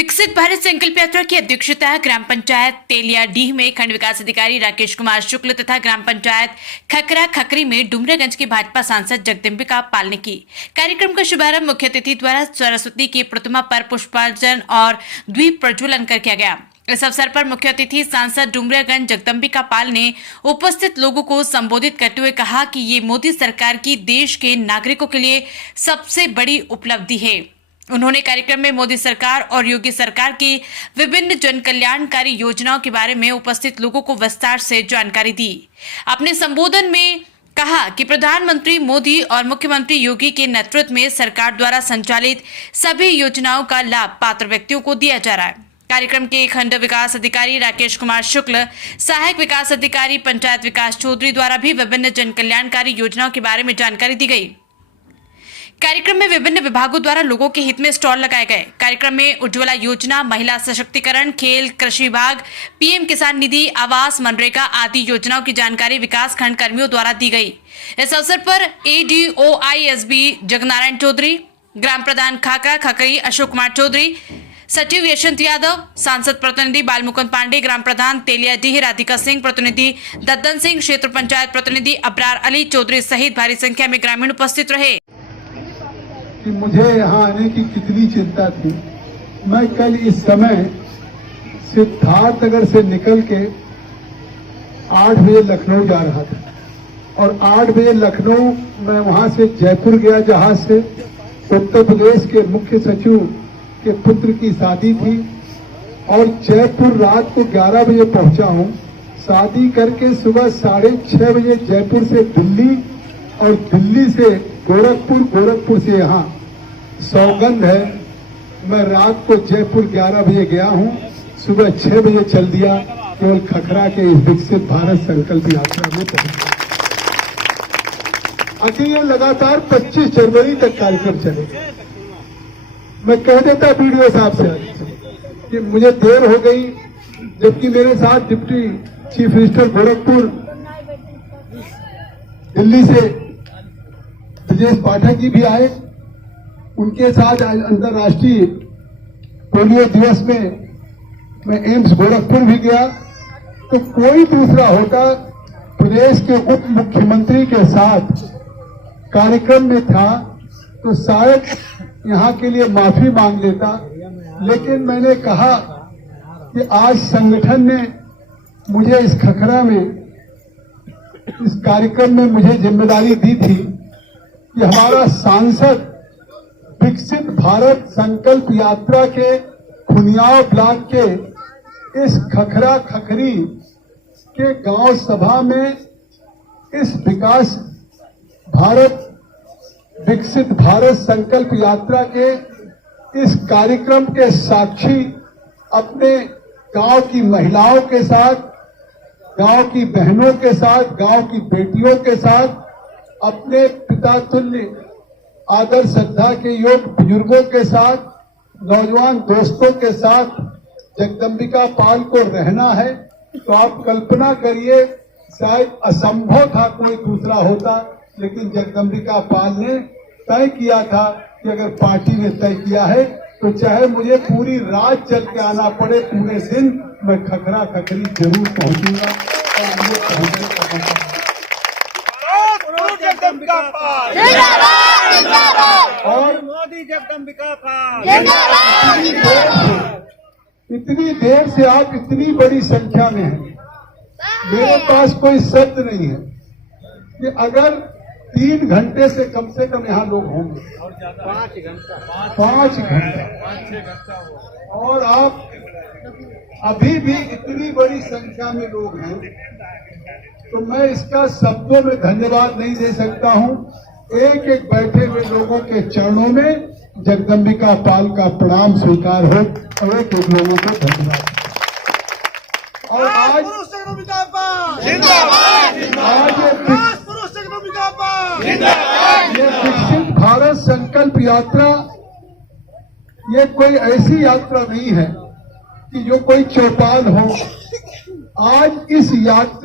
विकसित भारत संकल्प यात्रा की अध्यक्षता ग्राम पंचायत तेलियाडीह में खंड विकास अधिकारी राकेश कुमार शुक्ल तथा ग्राम पंचायत खकरा खकरी में डुमरागंज के भाजपा सांसद जगदम्बिका पाल ने की। कार्यक्रम का शुभारंभ मुख्य अतिथि द्वारा सरस्वती की प्रतिमा पर पुष्पार्चन और द्वीप प्रज्वलन कर किया गया। इस अवसर पर मुख्य अतिथि सांसद डुमरागंज जगदम्बिका पाल ने उपस्थित लोगों को संबोधित करते हुए कहा कि ये मोदी सरकार की देश के नागरिकों के लिए सबसे बड़ी उपलब्धि है। उन्होंने कार्यक्रम में मोदी सरकार और योगी सरकार की विभिन्न जन कल्याणकारी योजनाओं के बारे में उपस्थित लोगों को विस्तार से जानकारी दी। अपने संबोधन में कहा कि प्रधानमंत्री मोदी और मुख्यमंत्री योगी के नेतृत्व में सरकार द्वारा संचालित सभी योजनाओं का लाभ पात्र व्यक्तियों को दिया जा रहा है। कार्यक्रम के खंड विकास अधिकारी राकेश कुमार शुक्ल, सहायक विकास अधिकारी पंचायत विकास चौधरी द्वारा भी विभिन्न जन कल्याणकारी योजनाओं के बारे में जानकारी दी गई। कार्यक्रम में विभिन्न विभागों द्वारा लोगों के हित में स्टॉल लगाए गए। कार्यक्रम में उज्ज्वला योजना, महिला सशक्तिकरण, खेल, कृषि विभाग, पीएम किसान निधि, आवास, मनरेगा आदि योजनाओं की जानकारी विकास खंड कर्मियों द्वारा दी गई। इस अवसर पर ADOISB जगनारायण चौधरी, ग्राम प्रधान खाकरा खकरी अशोक कुमार चौधरी, सचिव यशवंत यादव, सांसद प्रतिनिधि बालमुकुंद पांडे, ग्राम प्रधान तेलियाडीह राधिका सिंह, प्रतिनिधि दद्दन सिंह, क्षेत्र पंचायत प्रतिनिधि अबरार अली चौधरी सहित भारी संख्या में ग्रामीण उपस्थित रहे। कि मुझे यहाँ आने की कितनी चिंता थी। मैं कल इस समय सिद्धार्थनगर से निकल के 8 बजे लखनऊ जा रहा था और 8 बजे लखनऊ मैं वहां से जयपुर गया, जहां से उत्तर प्रदेश के मुख्य सचिव के पुत्र की शादी थी और जयपुर रात को 11 बजे पहुंचा हूं। शादी करके सुबह 6:30 बजे जयपुर से दिल्ली और दिल्ली से गोरखपुर, गोरखपुर से यहाँ। सौगंध है, मैं रात को जयपुर 11 बजे गया हूँ, सुबह 6 बजे चल दिया, केवल खकरा के इस विकसित भारत संकल्प यात्रा में पहुंचा। आखिर ये लगातार 25 जनवरी तक कार्यक्रम चलेगा। मैं कह देता बीडीओ साहब से कि मुझे देर हो गई, जबकि मेरे साथ deputy chief minister Gorakhpur Delhi से ब्रजेश पाठक जी भी आए। उनके साथ अंतर्राष्ट्रीय पोलियो दिवस में मैं एम्स गोरखपुर भी गया। तो कोई दूसरा होता प्रदेश के उप मुख्यमंत्री के साथ कार्यक्रम में था तो शायद यहाँ के लिए माफी मांग लेता, लेकिन मैंने कहा कि आज संगठन ने मुझे इस खखरा में, इस कार्यक्रम में मुझे जिम्मेदारी दी थी कि हमारा सांसद विकसित भारत संकल्प यात्रा के खुनियाव ब्लॉक के इस खखरा खकरी के गांव सभा में इस विकसित भारत संकल्प यात्रा के इस कार्यक्रम के साक्षी अपने गांव की महिलाओं के साथ, गांव की बहनों के साथ, गांव की बेटियों के साथ, अपने पिता तुल्य आदर श्रद्धा के योग बुजुर्गों के साथ, नौजवान दोस्तों के साथ जगदम्बिका पाल को रहना है। तो आप कल्पना करिए, शायद असंभव था कोई दूसरा होता, लेकिन जगदम्बिका पाल ने तय किया था कि अगर पार्टी ने तय किया है तो चाहे मुझे पूरी रात चल के आना पड़े, पूरे दिन मैं खकरा खकरी जरूर पहुंचूंगा और मुझे पहुंचने का मौका। जगदम्बिका पाल और मोदी जगदम्बिका पाल। इतनी देर से आप इतनी बड़ी संख्या में हैं, मेरे पास कोई शब्द नहीं है कि अगर 3 घंटे से कम यहाँ लोग होंगे, 5 घंटा, और आप अभी भी इतनी बड़ी संख्या में लोग हैं, तो मैं इसका शब्दों में धन्यवाद नहीं दे सकता हूं। एक एक बैठे हुए लोगों के चरणों में जगदम्बिका पाल का प्रणाम स्वीकार हो और एक एक लोगों को धन्यवाद। और आज ये विकसित भारत संकल्प यात्रा, ये कोई ऐसी यात्रा नहीं है कि जो कोई चौपाल हो। आज इस यात्रा